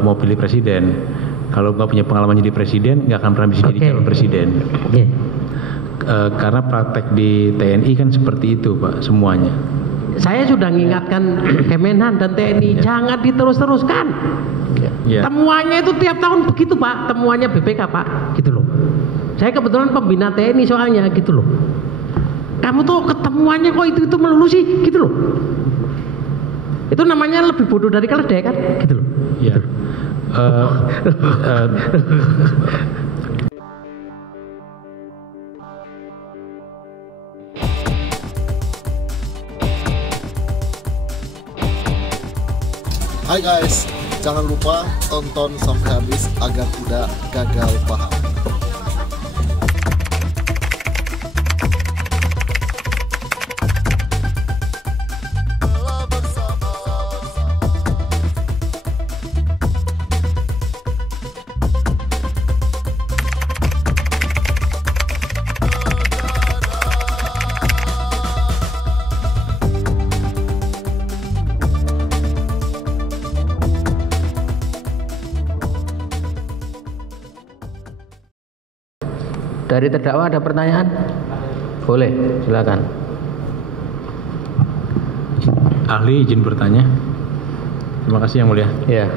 mau pilih presiden. Kalau nggak punya pengalaman jadi presiden, nggak akan pernah bisa jadi calon presiden. Karena praktek di TNI kan seperti itu, Pak, semuanya. Saya sudah mengingatkan Kemenhan dan TNI, jangan diterus-teruskan. Temuannya itu tiap tahun begitu, Pak. Temuannya BPK, Pak, gitu loh. Saya kebetulan pembina TNI soalnya, gitu loh. Kamu tuh ketemuannya kok itu melulu sih, gitu loh. Itu namanya lebih bodoh dari keledai kan, gitu loh. Iya. Hai guys, jangan lupa tonton sampai habis agar tidak gagal paham. Dari terdakwa ada pertanyaan? Boleh, silakan. Ahli izin bertanya. Terima kasih Yang Mulia. Ya.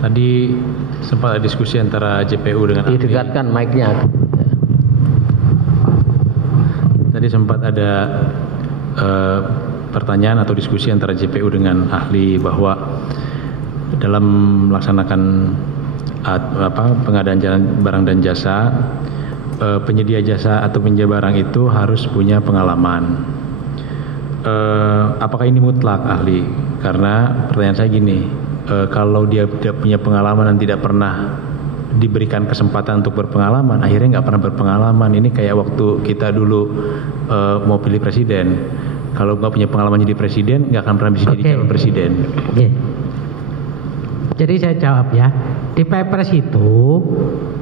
Tadi sempat ada diskusi antara JPU dengan ahli. Didekatkan mic-nya. Tadi sempat ada pertanyaan atau diskusi antara JPU dengan ahli bahwa dalam melaksanakan pengadaan jalan barang dan jasa, penyedia jasa atau penyedia barang itu harus punya pengalaman. Apakah ini mutlak, ahli? Karena pertanyaan saya gini, kalau dia tidak punya pengalaman dan tidak pernah diberikan kesempatan untuk berpengalaman, akhirnya nggak pernah berpengalaman. Ini kayak waktu kita dulu mau pilih presiden, kalau nggak punya pengalaman jadi presiden, nggak akan pernah bisa jadi calon presiden. Jadi saya jawab ya, di Perpres itu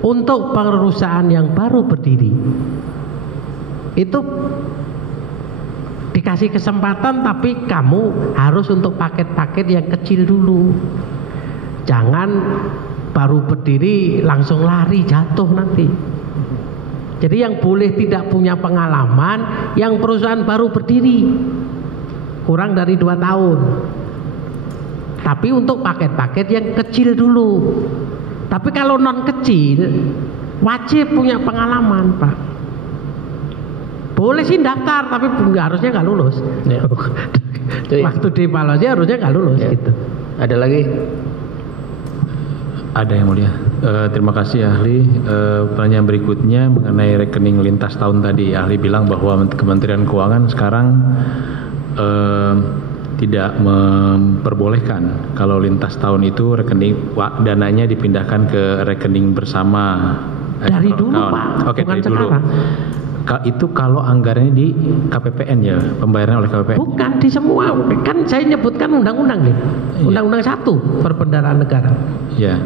untuk perusahaan yang baru berdiri itu dikasih kesempatan, tapi kamu harus untuk paket-paket yang kecil dulu. Jangan baru berdiri langsung lari jatuh nanti. Jadi yang boleh tidak punya pengalaman yang perusahaan baru berdiri kurang dari 2 tahun. Tapi untuk paket-paket yang kecil dulu. Tapi kalau non kecil wajib punya pengalaman, Pak. Boleh sih daftar, tapi harusnya nggak lulus. Ya. Waktu dievaluasi harusnya nggak lulus. Ya. Gitu. Ada lagi? Ada Yang Mulia. Terima kasih ahli. Pertanyaan berikutnya mengenai rekening lintas tahun tadi. Ahli bilang bahwa Kementerian Keuangan sekarang tidak memperbolehkan kalau lintas tahun itu rekening dananya dipindahkan ke rekening bersama. Dari dulu, Pak. Oke, bukan dari dulu. sekarang. Itu kalau anggarannya di KPPN ya, pembayaran oleh KPPN. Bukan di semua, kan saya nyebutkan undang-undang nih. Undang-undang 1 Perbendaharaan Negara. Ya,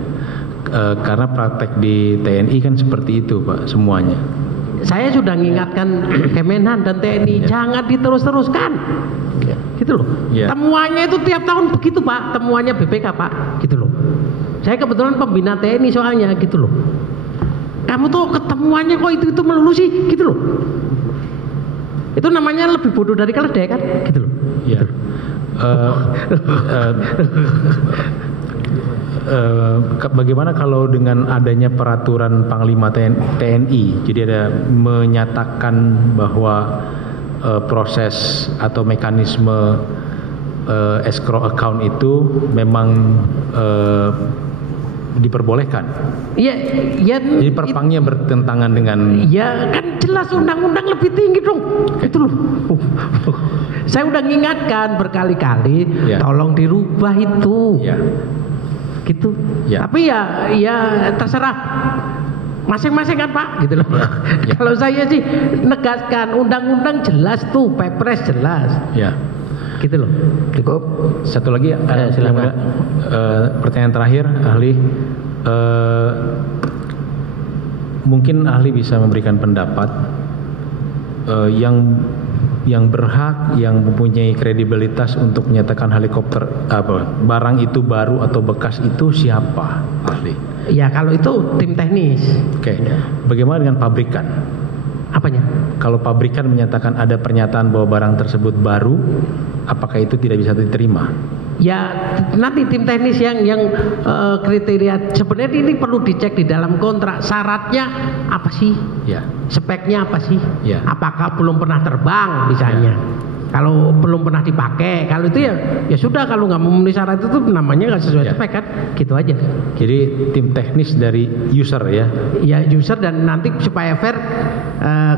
karena praktek di TNI kan seperti itu, Pak, semuanya. Saya sudah mengingatkan Kemenhan dan TNI, jangan diterus-teruskan. Gitu loh. Temuannya itu tiap tahun begitu, Pak. Temuannya BPK, Pak. Gitu loh. Saya kebetulan pembina TNI soalnya, gitu loh. Kamu tuh ketemuannya kok itu melulu sih, gitu loh. Itu namanya lebih bodoh dari keledai kan, gitu loh. Iya. Bagaimana kalau dengan adanya peraturan Panglima TNI, jadi ada menyatakan bahwa proses atau mekanisme escrow account itu memang diperbolehkan. Ya, jadi perpangnya bertentangan dengan. Ya kan jelas undang-undang lebih tinggi dong. Itu loh. Saya udah ngingatkan berkali-kali, tolong dirubah itu. Gitu. Tapi ya terserah masing-masing kan, Pak, gitu loh. Kalau saya sih negaskan undang-undang jelas tuh, Perpres jelas. Gitu loh. Cukup. Satu lagi, silakan. Pertanyaan terakhir, ahli. Mungkin ahli bisa memberikan pendapat yang berhak, yang mempunyai kredibilitas untuk menyatakan helikopter barang itu baru atau bekas itu siapa, ahli? Ya kalau itu tim teknis. Oke. Bagaimana dengan pabrikan? Apanya? Kalau pabrikan menyatakan ada pernyataan bahwa barang tersebut baru, apakah itu tidak bisa diterima? Ya nanti tim teknis yang kriteria, sebenarnya ini perlu dicek di dalam kontrak, syaratnya apa sih? Ya. Speknya apa sih? Ya. Apakah belum pernah terbang misalnya? Ya. Kalau belum pernah dipakai, kalau itu ya sudah, kalau nggak memenuhi syarat itu namanya nggak sesuai spek kan, gitu aja. Jadi tim teknis dari user ya? Ya user, dan nanti supaya fair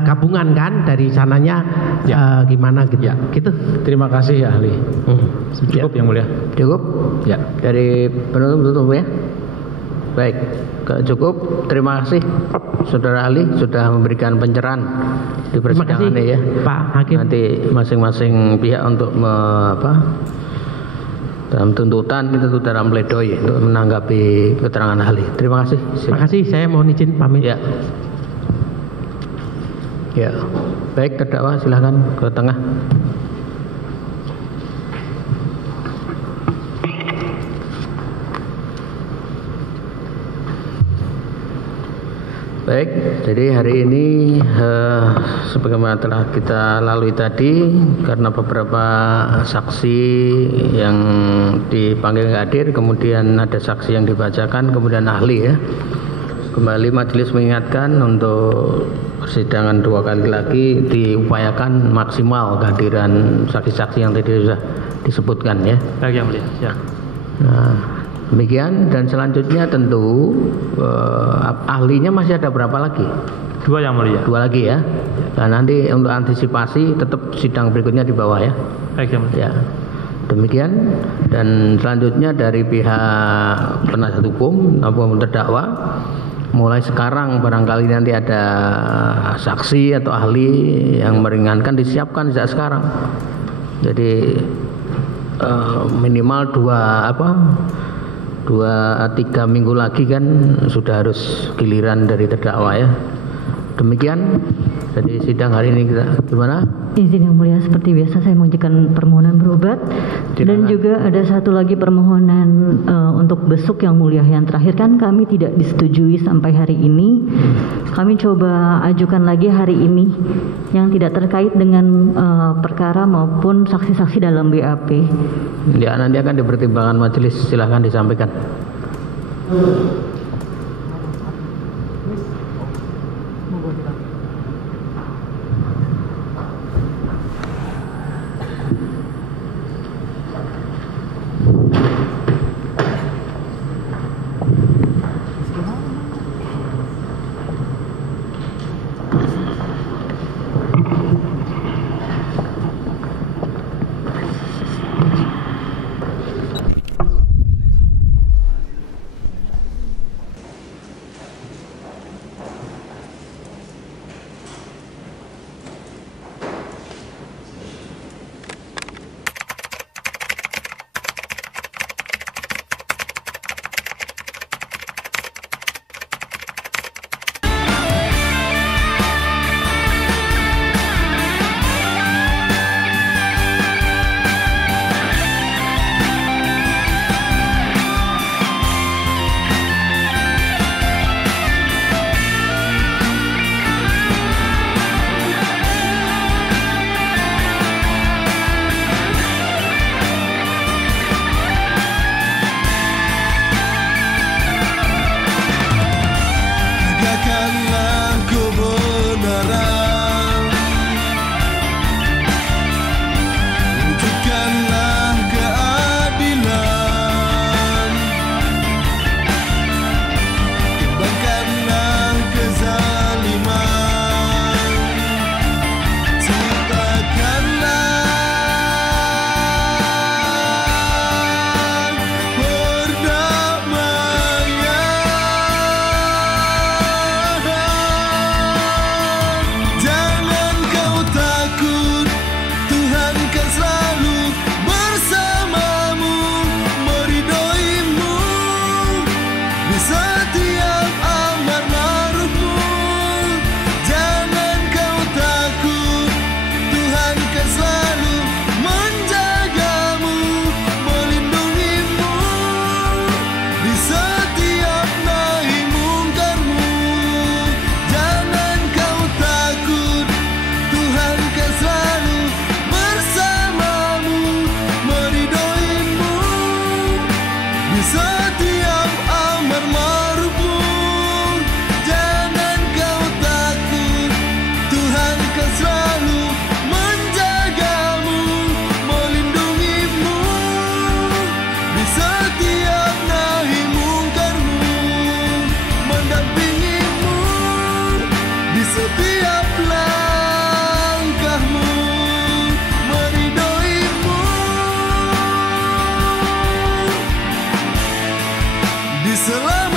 gabungan kan dari sananya gimana gitu. Ya. Gitu. Terima kasih ahli. Cukup yang mulia. Cukup? Ya. Dari penutup tutup ya. Baik, cukup. Terima kasih saudara ahli sudah memberikan pencerahan di persidangan ini ya, Pak Hakim. Nanti masing-masing pihak untuk dalam tuntutan itu dalam pledoi untuk menanggapi keterangan ahli. Terima kasih. Terima kasih. Saya mohon izin pamit. Ya. Ya. Baik, terdakwa silakan ke tengah. Baik, jadi hari ini sebagaimana telah kita lalui tadi, karena beberapa saksi yang dipanggil hadir, kemudian ada saksi yang dibacakan, kemudian ahli ya. Kembali majelis mengingatkan untuk persidangan 2 kali lagi diupayakan maksimal kehadiran saksi-saksi yang tadi sudah disebutkan ya. Baik yang mulia. Ya. Nah, demikian, dan selanjutnya tentu ahlinya masih ada berapa lagi? 2 yang mulia. 2 lagi ya. Nah, nanti untuk antisipasi tetap sidang berikutnya di bawah ya. Baik yang mulia. Ya. Demikian, dan selanjutnya dari pihak penasihat hukum maupun terdakwa, mulai sekarang barangkali nanti ada saksi atau ahli yang meringankan disiapkan sejak sekarang. Jadi minimal 2-3 minggu lagi kan sudah harus giliran dari terdakwa ya. Demikian jadi sidang hari ini kita gimana? Izin yang mulia, seperti biasa saya mengajukan permohonan berobat. Dan juga ada satu lagi permohonan untuk besuk yang mulia. Yang terakhir kan kami tidak disetujui sampai hari ini. Kami coba ajukan lagi hari ini yang tidak terkait dengan perkara maupun saksi-saksi dalam BAP. Ya, nanti akan dipertimbangkan majelis, silahkan disampaikan. setiap amar ma'rufmu. Jangan kau takut, Tuhan kan selalu menjagamu, melindungimu di setiap nahi mungkarmu, mendampingimu di setiap langkahmu, meridhoimu di selama